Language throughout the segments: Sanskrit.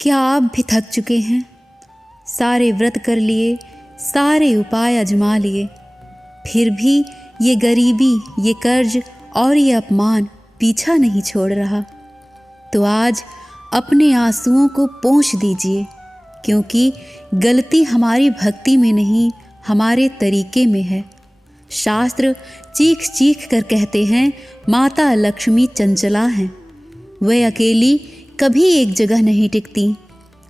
क्या आप भी थक चुके हैं? सारे व्रत कर लिए, सारे उपाय आजमा लिए, फिर भी ये गरीबी, ये कर्ज और ये अपमान पीछा नहीं छोड़ रहा। तो आज अपने आंसुओं को पोंछ दीजिए, क्योंकि गलती हमारी भक्ति में नहीं, हमारे तरीके में है। शास्त्र चीख चीख कर कहते हैं, माता लक्ष्मी चंचला हैं। वे अकेली कभी एक जगह नहीं टिकती।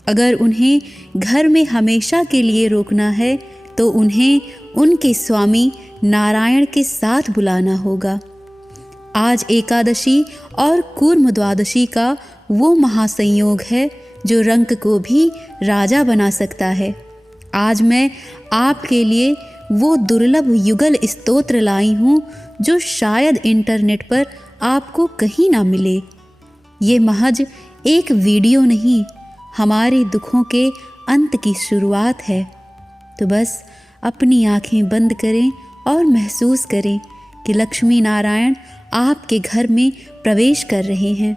अगर उन्हें घर में हमेशा के लिए रोकना है तो उन्हें उनके स्वामी नारायण के साथ बुलाना होगा। आज एकादशी और कूर्म द्वादशी का वो महासंयोग है जो रंक को भी राजा बना सकता है। आज मैं आपके लिए वो दुर्लभ युगल स्तोत्र लाई हूँ जो शायद इंटरनेट पर आपको कहीं ना मिले। ये महज एक वीडियो नहीं, हमारे दुखों के अंत की शुरुआत है। तो बस अपनी आंखें बंद करें और महसूस करें कि लक्ष्मी नारायण आपके घर में प्रवेश कर रहे हैं।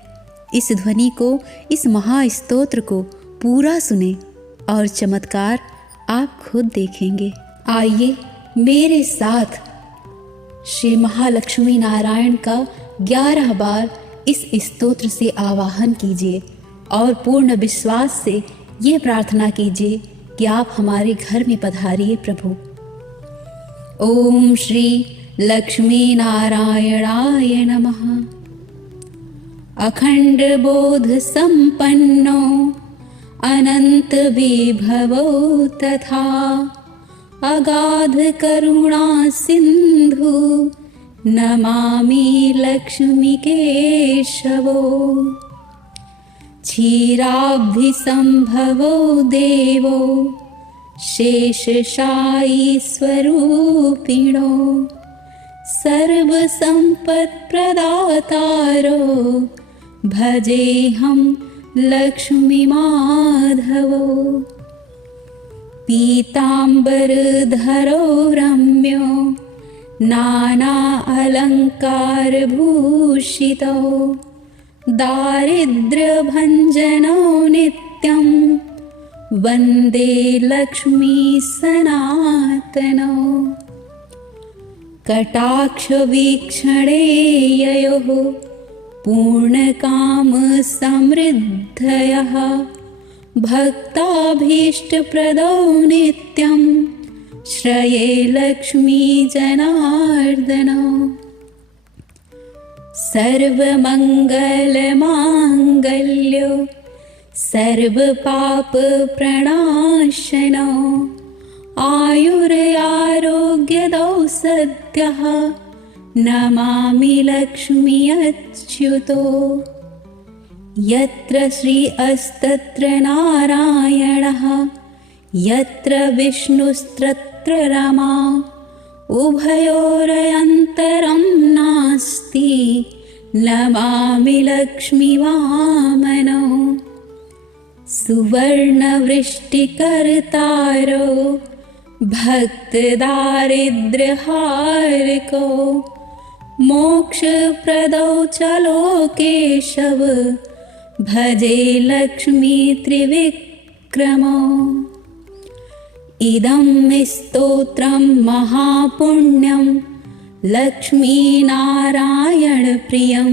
इस ध्वनि को, इस महास्तोत्र को पूरा सुने और चमत्कार आप खुद देखेंगे। आइए मेरे साथ श्री महालक्ष्मी नारायण का 11 बार इस स्तोत्र से आवाहन कीजिए और पूर्ण विश्वास से ये प्रार्थना कीजिए कि आप हमारे घर में पधारिए प्रभु। ओम श्री लक्ष्मी नारायणाय नमः। अखंड बोध संपन्नो अनंत विभवो तथा अगाध करुणा सिंधु नमामि लक्ष्मी केशवो। क्षीराब्धिसंभवो देवो शेषशायी स्वरूपिणो सर्वसंपत्प्रदातारो भजेऽहं लक्ष्मी माधवो। पीताम्बरधरो रम्यो नाना अलङ्कारभूषितो दारिद्र्यभञ्जनो नित्यं वन्दे लक्ष्मी सनातनो। कटाक्षवीक्षणे ययोः पूर्णकामसमृद्धयः भक्ताभीष्टप्रदो नित्यं श्रये लक्ष्मी जनार्दनो। सर्वमङ्गलमाङ्गल्यो सर्वपापप्रणाशनो आयुरारोग्यदौ सद्यः नमामि लक्ष्मी अच्युतो। यत्र श्री अस्तत्र नारायणः यत्र विष्णुस्तत्र रमा उभयोरयन्तरं नास्ति नमामि लक्ष्मी वामनो। सुवर्णवृष्टिकर्तारो भक्तदारिद्र्यहारको मोक्षप्रदौ चलो केशव भजे लक्ष्मी त्रिविक्रमो। इदं स्तोत्रं महापुण्यं लक्ष्मीनारायणप्रियं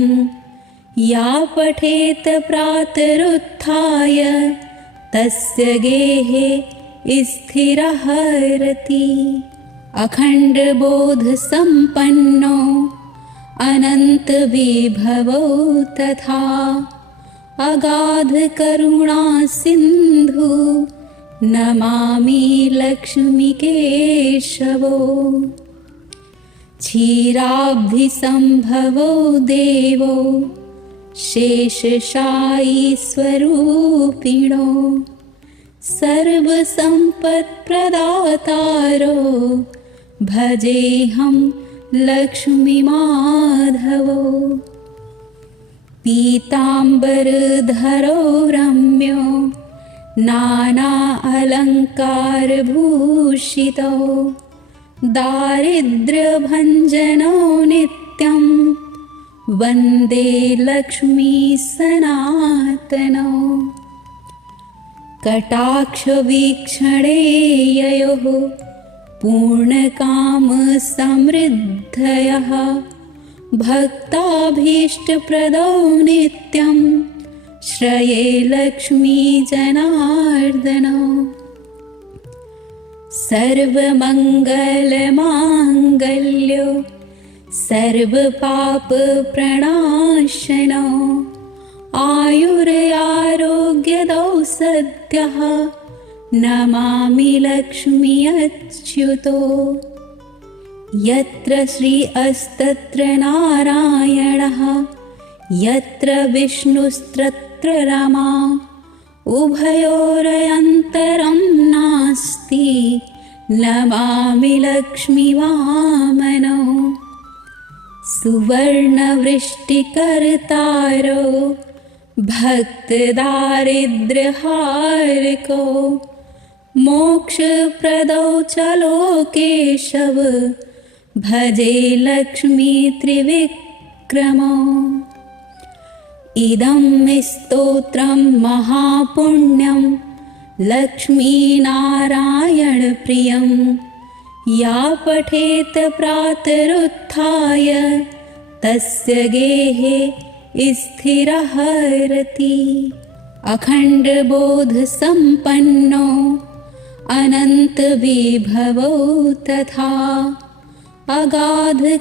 या पठेत प्रातरुत्थाय तस्य गेहे स्थिरः रति। अखण्डबोधसम्पन्नो अनन्तविभवो तथा अगाधकरुणासिन्धु नमामि लक्ष्मी केशवो। क्षीराब्धिसंभवो देवो शेषशायी स्वरूपिणो सर्वसंपत्प्रदातारो भजेऽहं लक्ष्मी माधवो। पीताम्बरधरो रम्यो नाना अलङ्कारभूषितो दारिद्र्यभञ्जनो नित्यं वन्दे लक्ष्मी सनातनो। कटाक्षवीक्षणे ययोः पूर्णकामसमृद्धयः भक्ताभीष्टप्रदौ नित्यं श्रये लक्ष्मीजनार्दन। सर्वमङ्गलमाङ्गल्यो सर्वपापप्रणाशनो आयुरारोग्यदौ सद्यः नमामि लक्ष्मी अच्युतो। यत्र श्री अस्तत्र नारायणः यत्र विष्णुस्तत्र रमा उभयोरयन्तरं नास्ति नमामि लक्ष्मीवामनो। सुवर्णवृष्टिकर्तारो भक्तदारिद्र्यहारको मोक्षप्रदौ च लोकेशव भजे लक्ष्मी त्रिविक्रमो। इदं स्तोत्रं महापुण्यं लक्ष्मीनारायणप्रियं या पठेत प्रातरुत्थाय तस्य गेहे स्थिरहरति। अखण्डबोधसम्पन्नो अनन्तविभवो तथा अगाधकरुणासिन्धु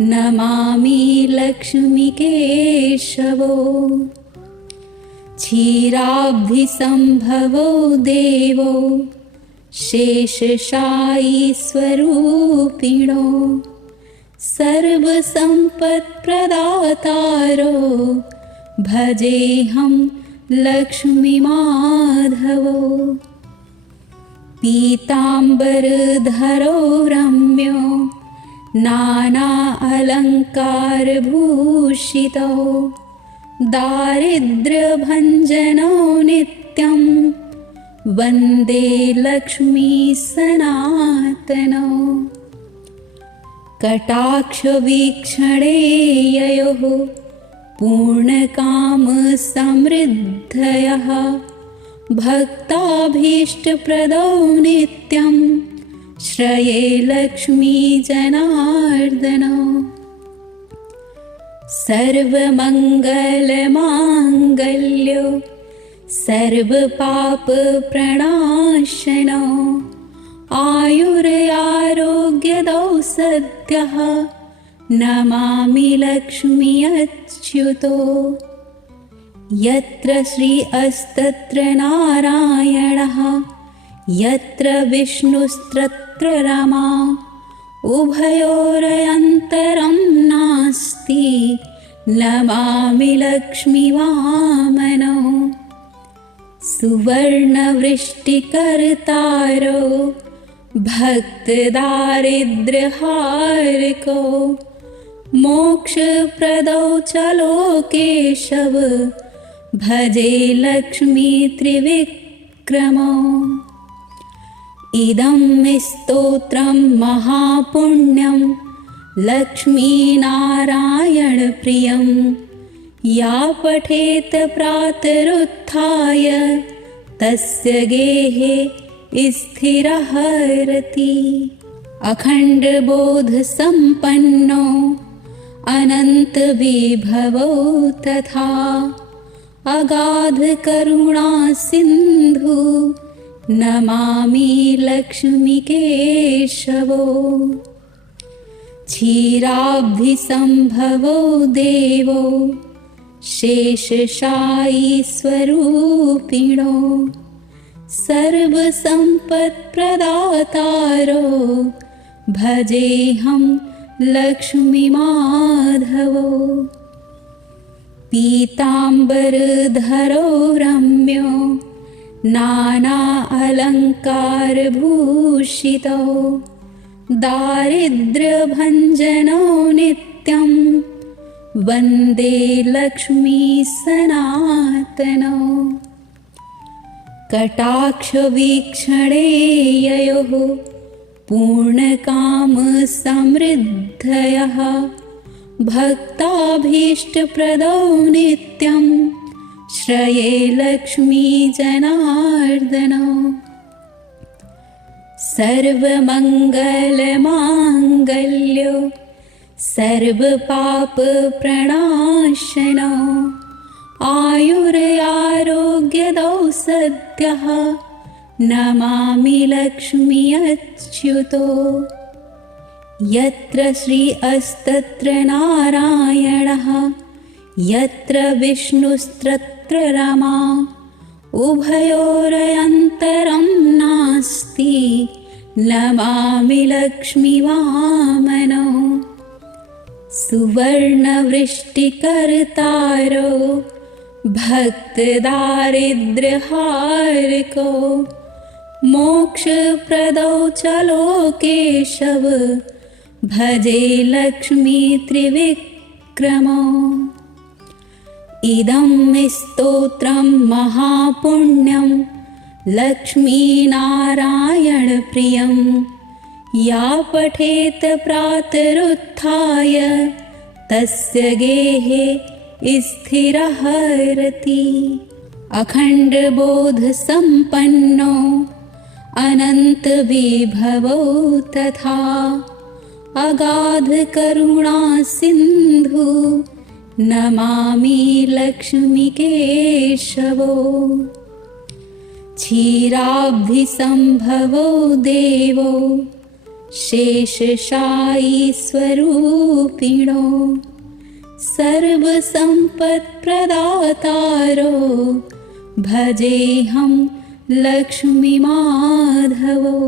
नमामि लक्ष्मीकेशवो। क्षीराब्धिसम्भवो देवो शेषशायीस्वरूपिणो सर्वसम्पत्प्रदातारो भजेऽहं लक्ष्मीमाधवो। पीताम्बरधरो रम्यो नाना अलङ्कारभूषितो दारिद्र्यभञ्जनो नित्यं वन्दे लक्ष्मी सनातनो। कटाक्षवीक्षणे ययोः पूर्णकामसमृद्धयः भक्ताभीष्टप्रदौ नित्यं श्रये लक्ष्मीजनार्दन। सर्वमङ्गलमाङ्गल्यो सर्वपापप्रणाशनो आयुरारोग्यदौ सद्यः नमामि लक्ष्मी अच्युतो। यत्र श्री अस्तत्र नारायणः यत्र विष्णुस्तत्र रमा उभयोरयन्तरं नास्ति नमामि लक्ष्मीवामनो। सुवर्णवृष्टिकर्तारो भक्तदारिद्र्यहारको मोक्षप्रदौ च लोकेशव भजे लक्ष्मी त्रिविक्रमो। इदं स्तोत्रं महापुण्यं लक्ष्मीनारायणप्रियं या पठेत प्रातरुत्थाय तस्य गेहे स्थिरहरति। अखण्डबोधसम्पन्नो अनन्तविभवो तथा अगाधकरुणासिन्धु नमामि लक्ष्मीकेशवो। क्षीराब्धिसम्भवो देवो शेषशायीस्वरूपिणो सर्वसम्पत्प्रदातारो भजेऽहं लक्ष्मीमाधवो। पीताम्बरधरो रम्यो नाना अलङ्कारभूषितो दारिद्र्यभञ्जनो नित्यं वन्दे लक्ष्मी सनातनो। कटाक्षवीक्षणे ययोः पूर्णकामसमृद्धयः भक्ताभीष्टप्रदौ नित्यं श्रये लक्ष्मी जनार्दन। सर्वमङ्गलमाङ्गल्यो सर्वपापप्रणाशनो आयुरारोग्यदौ सद्यः नमामि लक्ष्मी अच्युतो। यत्र श्री अस्तत्र नारायणः यत्र विष्णुस्तत्र रमा उभयोरन्तरं नास्ति नमामि लक्ष्मीवामनो। सुवर्णवृष्टिकर्तारो भक्तदारिद्र्यहारको मोक्षप्रदौ च लोकेशव भजे लक्ष्मी त्रिविक्रमो। इदं स्तोत्रं महापुण्यं लक्ष्मीनारायणप्रियं या पठेत प्रातरुत्थाय तस्य गेहे स्थिरः रति। अखण्डबोधसम्पन्नो अनन्तविभवो तथा अगाधकरुणासिन्धु नमामि लक्ष्मीकेशवो। क्षीराब्धिसम्भवो देवो शेषशायीस्वरूपिणो सर्वसम्पत्प्रदातारो भजेऽहं लक्ष्मीमाधवो।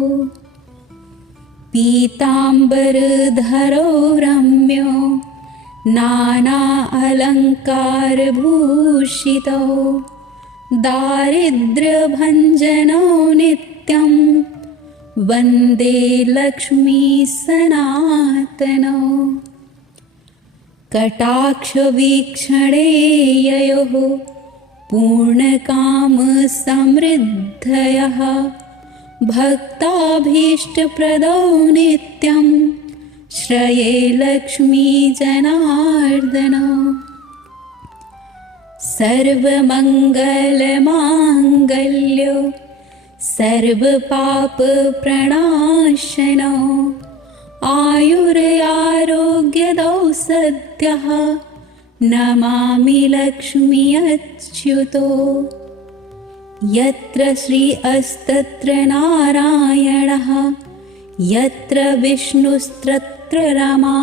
पीताम्बरधरो रम्यो नाना अलङ्कारभूषितो दारिद्र्यभञ्जनो नित्यं वन्दे लक्ष्मी सनातनो। कटाक्षवीक्षणे ययोः पूर्णकामसमृद्धयः भक्ताभीष्टप्रदो नित्यं श्रये लक्ष्मी जनार्दन। सर्वमङ्गलमाङ्गल्यो सर्वपापप्रणाशनो आयुरारोग्यदौ सद्यः नमामि लक्ष्मी अच्युतो। यत्र श्री अस्तत्र नारायणः यत्र विष्णुस्तत्र रमा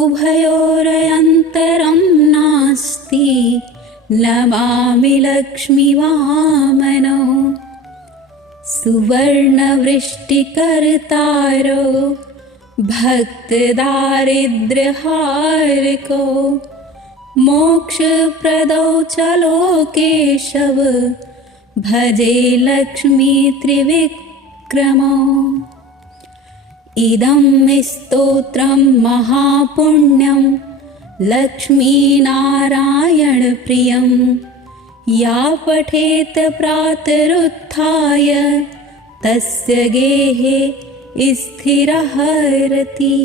उभयोरन्तरं नास्ति नमामि लक्ष्मीवामनो। सुवर्णवृष्टिकर्तारो भक्तदारिद्र्यहारको मोक्षप्रदौ च लोकेशव भजे लक्ष्मी त्रिविक्रमो। इदं स्तोत्रं महापुण्यं लक्ष्मीनारायणप्रियं या पठेत प्रातरुत्थाय तस्य गेहे स्थिरः रति।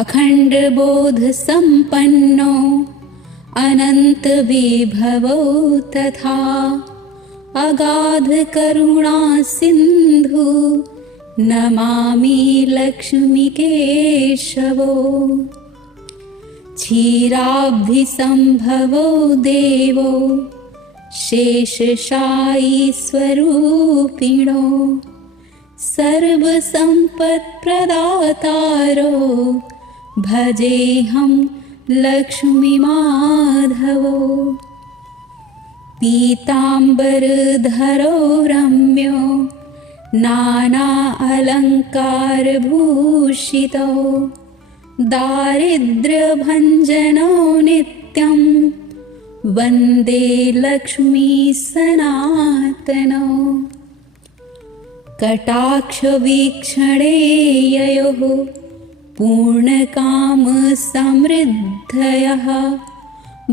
अखण्डबोधसम्पन्नो अनन्तविभवो तथा अगाधकरुणासिन्धु नमामि लक्ष्मीकेशवो। क्षीराब्धिसम्भवो देवो शेषशायीस्वरूपिणो सर्वसम्पत्प्रदातारो भजेऽहं लक्ष्मीमाधवो। पीताम्बरधरो रम्यो नाना अलङ्कारभूषितो दारिद्र्यभञ्जनो नित्यं वन्दे लक्ष्मी सनातनो। कटाक्षवीक्षणे ययोः पूर्णकामसमृद्धयः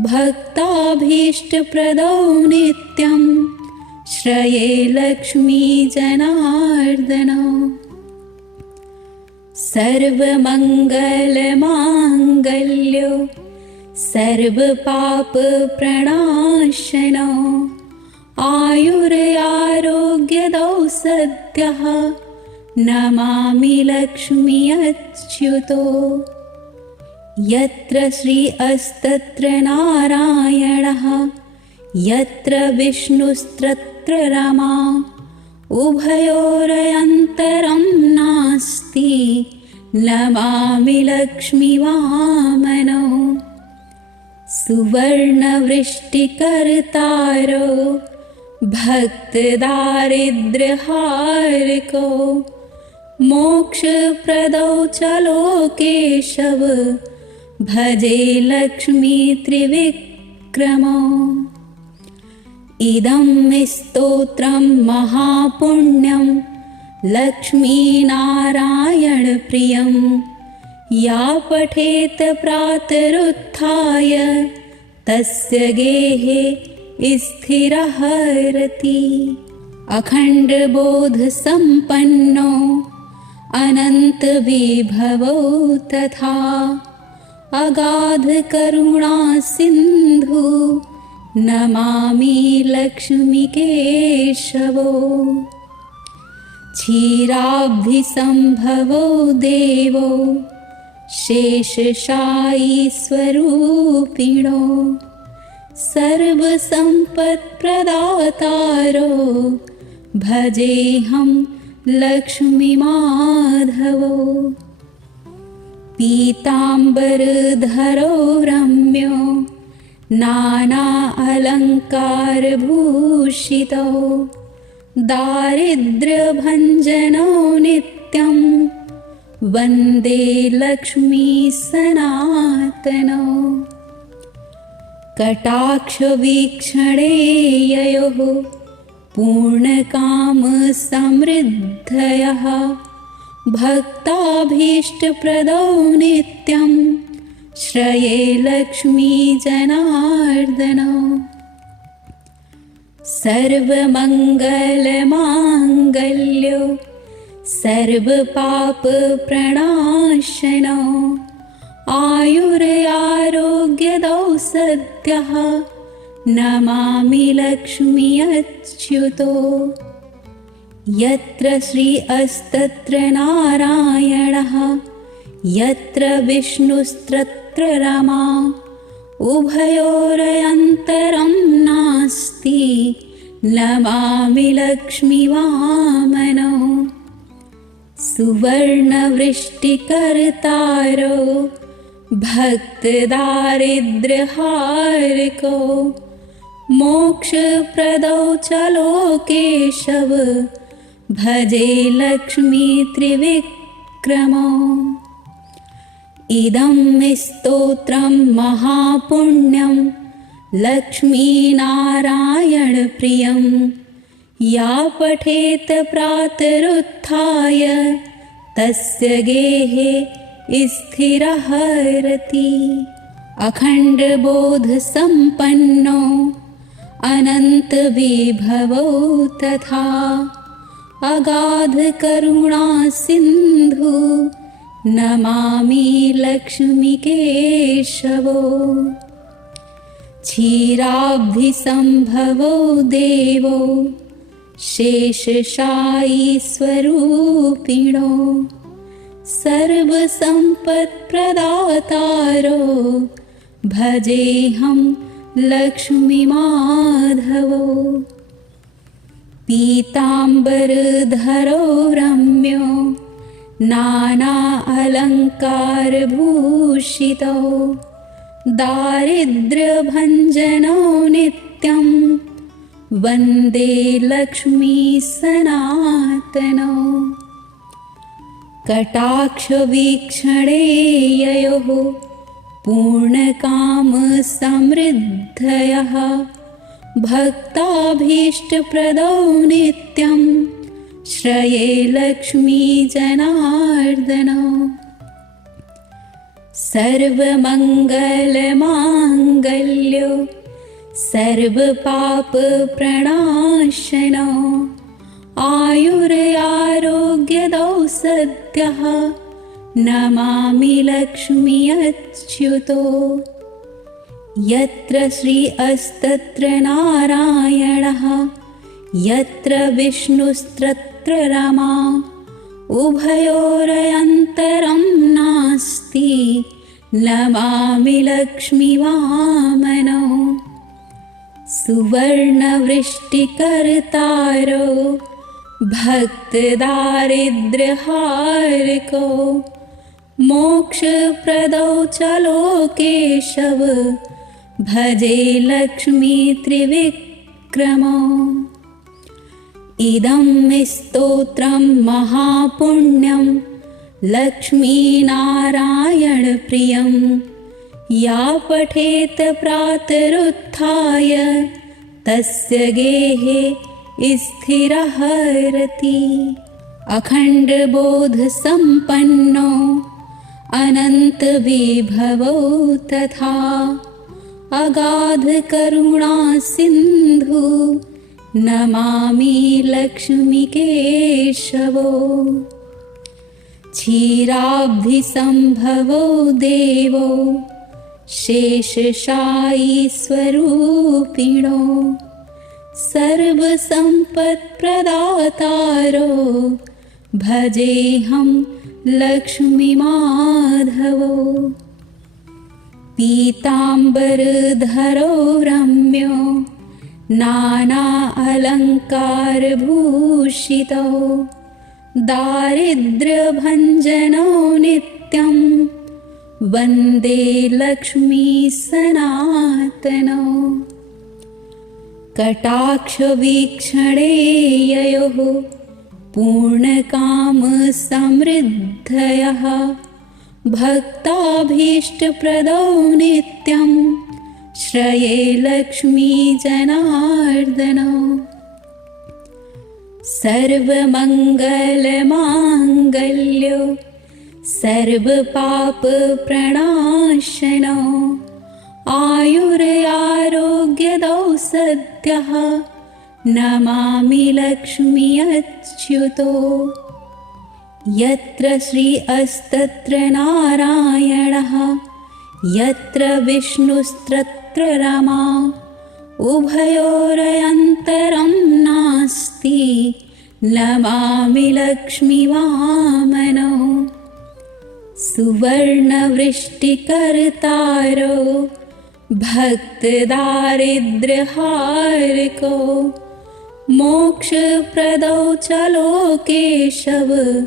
भक्ताभीष्टप्रदो नित्यं श्रये लक्ष्मी जनार्दन। सर्वमङ्गलमाङ्गल्यो सर्वपापप्रणाशनो आयुरारोग्यदौ सद्यः नमामि लक्ष्मी अच्युतो। यत्र श्री अस्तत्र नारायणः यत्र विष्णुस्तत्र रमा उभयोरयन्तरं नास्ति नमामि लक्ष्मीवामनो। सुवर्णवृष्टिकर्तारो भक्तदारिद्र्यहारको मोक्षप्रदौ च लोकेशव भजे लक्ष्मी त्रिविक्रमो। इदं स्तोत्रं महापुण्यं लक्ष्मीनारायणप्रियं या पठेत प्रातरुत्थाय तस्य गेहे स्थिरः रति। अखण्डबोधसम्पन्नो अनन्तविभवो तथा अगाधकरुणासिन्धु नमामि लक्ष्मीकेशवो। क्षीराब्धिसम्भवो देवो शेषशायीस्वरूपिणो सर्वसम्पत्प्रदातारो भजेऽहं लक्ष्मीमाधवो। पीताम्बरधरो रम्यो नाना अलङ्कारभूषितो दारिद्र्यभञ्जनो नित्यं वन्दे लक्ष्मी सनातनो। कटाक्षवीक्षणे ययोः पूर्णकामसमृद्धयः भक्ताभीष्टप्रदो नित्यं श्रये लक्ष्मी जनार्दनो। सर्वमङ्गलमाङ्गल्यो सर्वपापप्रणाशनो आयुरारोग्यदौ सद्यः नमामि लक्ष्मी अच्युतो। यत्र श्री अस्तत्र नारायणः यत्र विष्णुस्तत्र रमा उभयोरयन्तरं नास्ति नमामि लक्ष्मीवामनो। सुवर्णवृष्टिकर्तारो भक्तदारिद्र्यहारको मोक्षप्रदौ च लोकेशव भजे लक्ष्मी त्रिविक्रमो। इदं स्तोत्रं महापुण्यं लक्ष्मीनारायणप्रियं या पठेत प्रातरुत्थाय तस्य गेहे स्थिरः रति। अखण्डबोधसम्पन्नो अनन्तविभवो तथा अगाधकरुणासिन्धु नमामि लक्ष्मीकेशवो। क्षीराब्धिसम्भवो देवो शेषशायीस्वरूपिणो सर्वसम्पत्प्रदातारो भजेऽहं लक्ष्मीमाधवो। पीताम्बरधरो रम्यो नाना अलङ्कारभूषितो दारिद्र्यभञ्जनो नित्यं वन्दे लक्ष्मी सनातनो। कटाक्षवीक्षणे ययोः पूर्णकामसमृद्धयः भक्ताभीष्टप्रदो नित्यं श्रये लक्ष्मी जनार्दनो। सर्वमङ्गलमाङ्गल्यो सर्वपापप्रणाशनो आयुरारोग्यदौ सद्यः नमामि लक्ष्मी अच्युतो। यत्र श्री अस्तत्र नारायणः, यत्र विष्णुस्तत्र रमा, उभयोरयन्तरं नास्ति, नमामि लक्ष्मीवामनो। सुवर्णवृष्टिकर्तारो, भक्तदारिद्र्यहारको, मोक्षप्रदौ चलो केशव, भजे लक्ष्मी त्रिविक्रमो। इदं स्तोत्रं महापुण्यं, लक्ष्मीनारायणप्रियं, या पठेत प्रातरुत्थाय, तस्य गेहे स्थिरः रतिः। अखण्डबोधसम्पन्नो, अनन्तविभवो तथा, अगाधकरुणासिन्धु, नमामि लक्ष्मीकेशवो। क्षीराब्धिसम्भवो देवो, शेषशायीस्वरूपिणो, सर्वसम्पत्प्रदातारो, भजेऽहं लक्ष्मीमाधवो। पीताम्बरधरो रम्यो, नाना अलङ्कारभूषितो, दारिद्र्यभञ्जनो नित्यं, वन्दे लक्ष्मी सनातनो। कटाक्षवीक्षणे ययोः, पूर्णकामसमृद्धयः, भक्ताभीष्टप्रदो नित्यं, श्रये लक्ष्मी जनार्दनो। सर्वमङ्गलमाङ्गल्यो, सर्वपापप्रणाशनो, आयुरारोग्यदौ सद्यः, नमामि लक्ष्मी अच्युतो। यत्र श्री अस्तत्र नारायणः, यत्र विष्णुस्तत्र रमा, उभयोरयन्तरं नास्ति, नमामि लक्ष्मीवामनो। सुवर्णवृष्टिकर्तारो, भक्तदारिद्र्यहारको, मोक्षप्रदौ चलो केशव,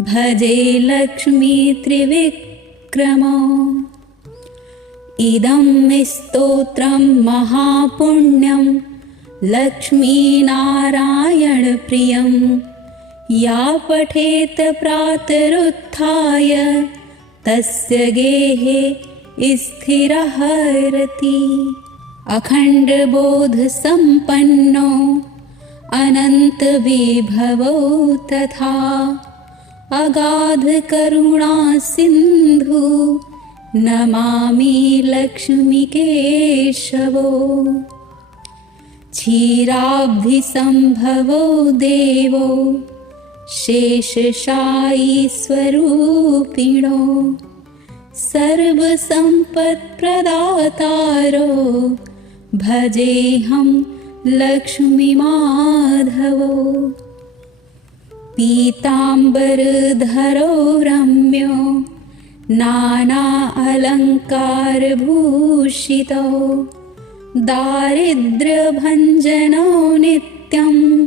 भजे लक्ष्मी त्रिविक्रमो। इदं स्तोत्रं महापुण्यं, लक्ष्मीनारायणप्रियं, या पठेत प्रातरुत्थाय, तस्य गेहे स्थिरः रतिः। अखण्डबोधसम्पन्नो, अनन्तविभवो तथा, अगाधकरुणासिन्धु, नमामि लक्ष्मीकेशवो। क्षीराब्धिसम्भवो देवो, शेषशायीस्वरूपिणो, सर्वसम्पत्प्रदातारो, भजेऽहं लक्ष्मीमाधवो। पीताम्बरधरो रम्यो, नाना अलङ्कारभूषितो, दारिद्र्यभञ्जनो नित्यं,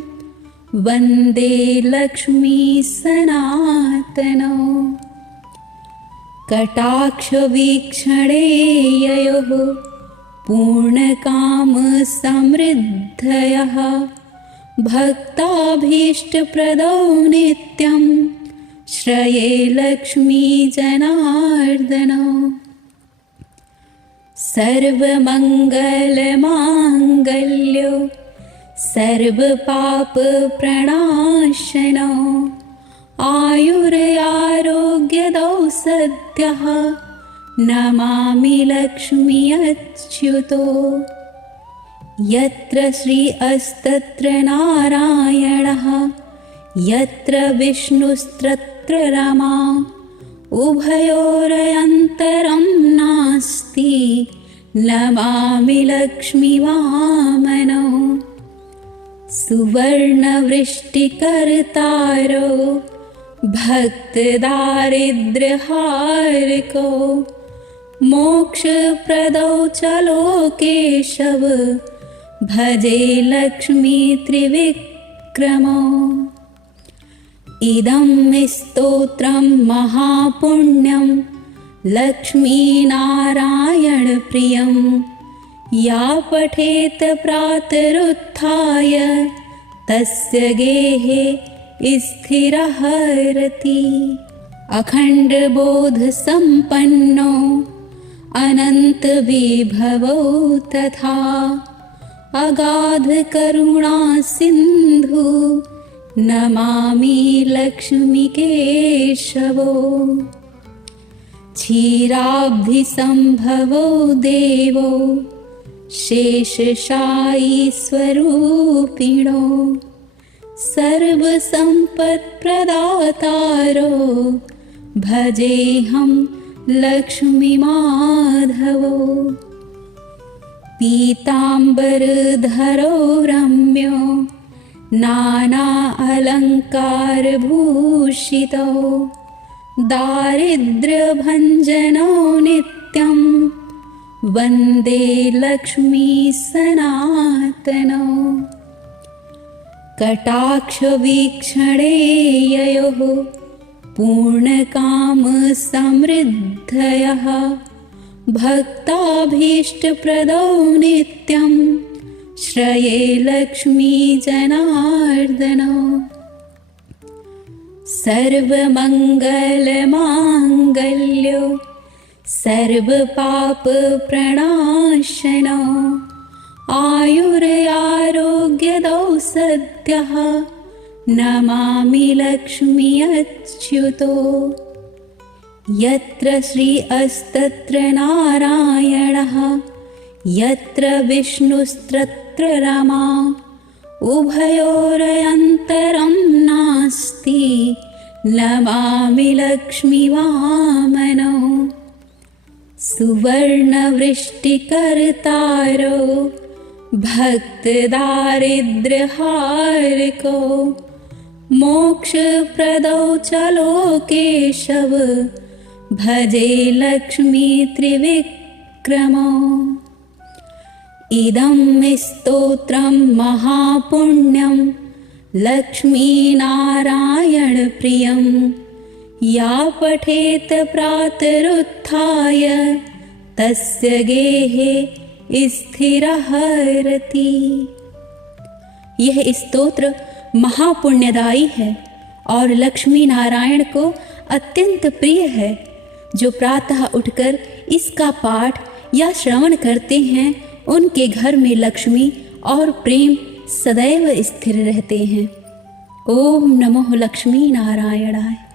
वन्दे लक्ष्मी सनातनो। कटाक्षवीक्षणे ययोः, पूर्णकामसमृद्धयः, भक्ताभीष्टप्रदो नित्यं, श्रये लक्ष्मी जनार्दनो। सर्वमङ्गलमाङ्गल्यो, सर्वपापप्रणाशनो, आयुरारोग्यदौ सद्यः, नमामि लक्ष्मी अच्युतो। यत्र श्री अस्तत्र नारायणः, यत्र विष्णुस्तत्र रमा, उभयोरयन्तरं नास्ति, नमामि लक्ष्मीवामनो सुवर्णवृष्टिकर्तारो भक्तदारिद्र्यहारको मोक्षप्रदौ चलो केशव भजे लक्ष्मी त्रिविक्रमो। इदं स्तोत्रं महापुण्यं लक्ष्मीनारायणप्रियं या पठेत प्रातरुत्थाय तस्य गेहे स्थिरः रति। अखण्डबोधसम्पन्नो अनन्तविभवो तथा अगाधकरुणासिन्धु नमामि लक्ष्मीकेशवो। क्षीराब्धिसम्भवो देवो शेषशायीस्वरूपिणो सर्वसम्पत्प्रदातारो भजेऽहं लक्ष्मीमाधवो। पीताम्बरधरो रम्यो नाना अलङ्कारभूषितो दारिद्र्यभञ्जनो नित्यं वन्दे लक्ष्मी सनातनो। कटाक्षवीक्षणे ययोः पूर्णकामसमृद्धयः भक्ताभीष्टप्रदो नित्यं श्रये लक्ष्मी जनार्दनो। सर्वमङ्गलमाङ्गल्यो सर्वपापप्रणाशनो आयुरारोग्यदौ सद्यः नमामि लक्ष्मी अच्युतो। यत्र श्री अस्तत्र नारायणः यत्र विष्णुस्तत्र रमा उभयोरयन्तरं नास्ति नमामि लक्ष्मीवामनो। सुवर्णवृष्टिकर्तारो भक्तदारिद्र्यहारको मोक्षप्रदौ चलो केशव भजे लक्ष्मी त्रिविक्रमो। इदं स्तोत्रं महापुण्यं लक्ष्मीनारायणप्रियं या पठेत प्रातरुत्थाय तस्य गेहे स्थिरः रति। यह स्तोत्र महापुण्यदायी है और लक्ष्मी नारायण को अत्यंत प्रिय है। जो प्रातः उठकर इसका पाठ या श्रवण करते हैं उनके घर में लक्ष्मी और प्रेम सदैव स्थिर रहते हैं। ओम नमो लक्ष्मी नारायणाय।